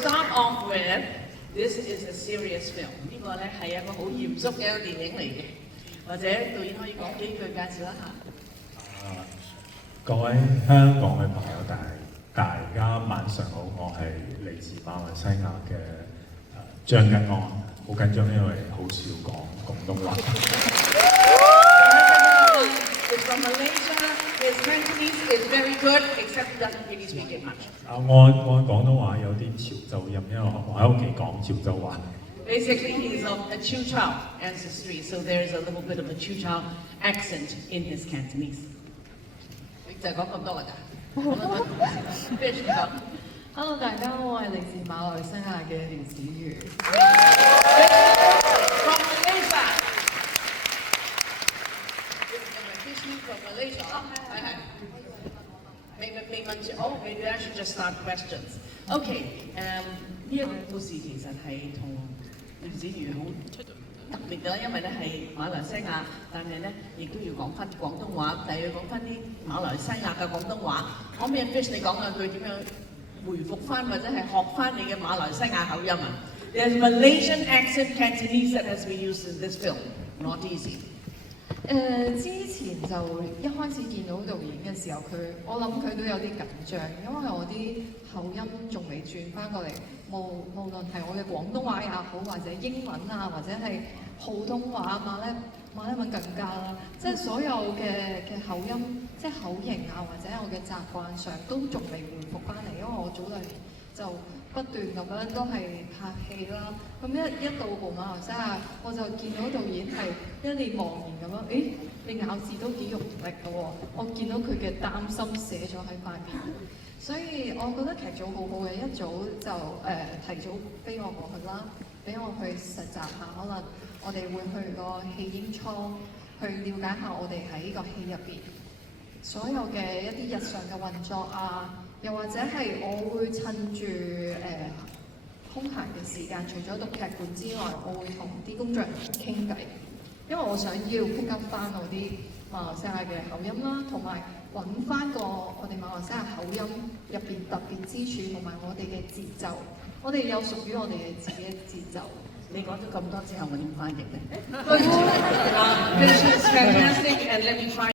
start off with this is a serious film。呢個咧係一個好嚴肅嘅一個電影嚟嘅，或者導演可以講幾句介紹一下。各位香港嘅朋友，大家晚上好，我係嚟自馬來西亞嘅張吉安，好緊張，因為好少講廣東話。He's from Malaysia. His Cantonese is very good, except he doesn't really speak it much. 按廣東話有啲潮州音，因為我喺屋企講潮州話。Basically, he's of a Chu Chao ancestry, so there is a little bit of a Chu Chao accent in his Cantonese. 就講咁多㗎咋？咩選擇 Hello， 大家好，我係嚟自馬來西亞嘅廖子瑜。From Malaysia. From Malaysia. 係。未問住，好 ，maybe I should just start questions. OK， 呢一個故事其實係同廖子瑜好特別㗎啦，因為咧係馬來西亞，但係咧亦都要講翻廣東話，但係要講翻啲馬來西亞嘅廣東話。可唔可以 Fish 你講兩句點樣回復翻或者係學翻你嘅馬來西亞口音啊 ？There's Malaysian accent Cantonese that has been used in this film. Not easy. 之前就一開始見到導演嘅時候，我諗佢都有啲緊張，因為我啲口音仲未轉翻過嚟，無論係我嘅廣東話也好，或者英文啊，或者係普通話、馬來文更加啦，即係所有嘅口音，即係口型啊，或者我嘅習慣上都仲未回復翻嚟，因為我早2年就不斷咁樣都係拍戲啦。咁一到馬來西亞，我就見到導演係一臉茫然咁樣，誒，你咬字都幾用力嘅喎。我見到佢嘅擔心寫咗喺塊面，所以我覺得劇組好好嘅，一早就提早飛我過去啦，俾我去實習下，可能我哋會去個戲英倉去了解下我哋喺個戲入邊所有嘅一啲日常嘅運作啊。又或者係我會趁住空閒嘅時間，除咗讀劇本之外，我會同啲工作人員傾偈，因為我想要 pick up 翻我啲馬來西亞嘅口音啦，同埋揾翻個我哋馬來西亞口音入邊特別之處，同埋我哋嘅節奏，我哋有屬於我哋嘅自己嘅節奏。你講咗咁多之後，我點翻譯咧？This is fantastic, and let me try.